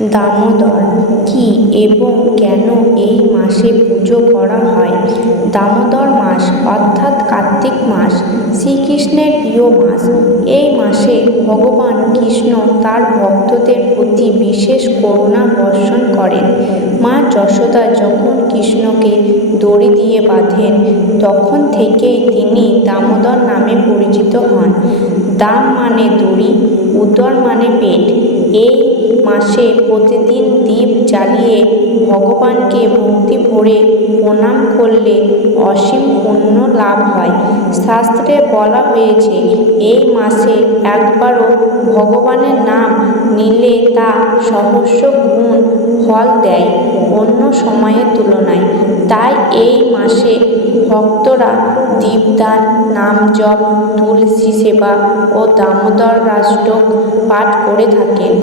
দামোদর কি এবং কেন এই মাসে পুজো করা হয়? দামোদর মাস অর্থাৎ কার্তিক মাস শ্রীকৃষ্ণের প্রিয় মাস। এই মাসে ভগবান কৃষ্ণ তার ভক্তদের প্রতি বিশেষ করুণা বর্ষণ করেন। মা যশোদা যখন কৃষ্ণকে দড়ি দিয়ে বাঁধেন, তখন থেকেই তিনি দামোদর নামে পরিচিত হন। দাম মানে দড়ি, উদর মানে পেট। এই মাসে প্রতিদিন দীপ জ্বালিয়ে ভগবানকে ভক্তি ভরে প্রণাম করলে অসীম পুণ্য লাভ হয়। শাস্ত্রে বলা হয়েছে, এই মাসে একবারও ভগবানের নাম নিলে তা সহস্র গুণ ফল দেয় অন্য সময়ের তুলনায়। তাই এই মাসে ভক্তরা দীপদান, নাম জপ, তুলসী সেবা ও দামোদর অষ্টক পাঠ করে থাকেন।